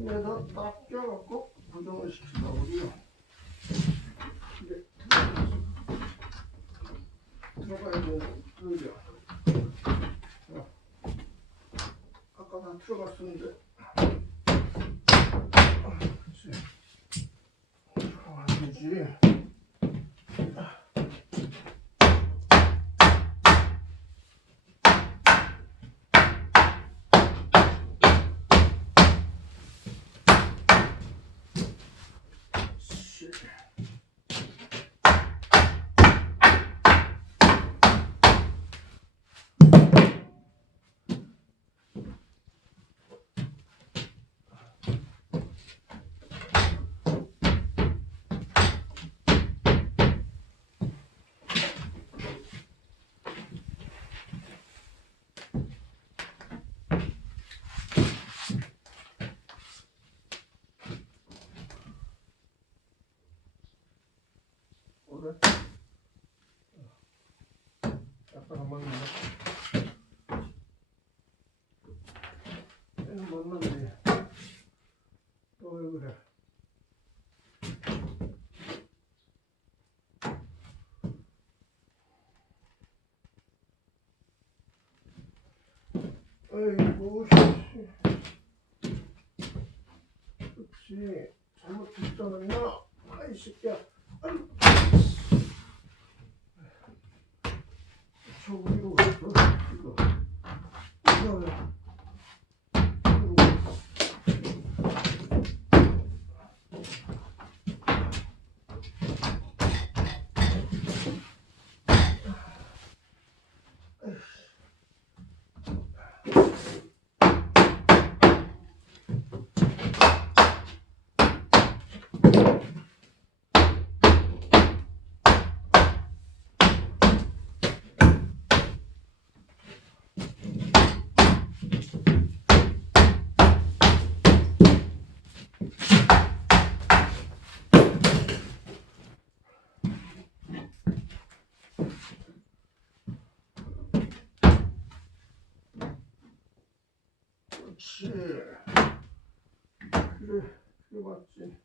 틈에다 딱 껴갖고 고정을 시키려고요. 이게 들어가야 되는 거죠. 아까 다 들어갔었는데. 그렇지. 안 되지. 그래? 약간 안 맞는다. 얘는 맞는데 또 왜 그래? 아이고 씨. 그렇지. 잘못했잖아. 아이 새끼야. 아이고. 저 위로 이거. 그렇지. 그래, 그게 맞지.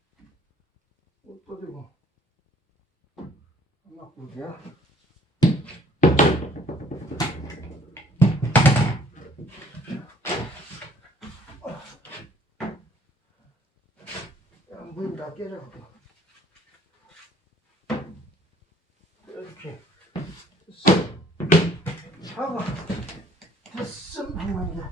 옷도 되고. 안 나쁘냐? 안 보인다, 깨져갖고. 이렇게. 됐어. 봐봐. 됐음, 방망이야.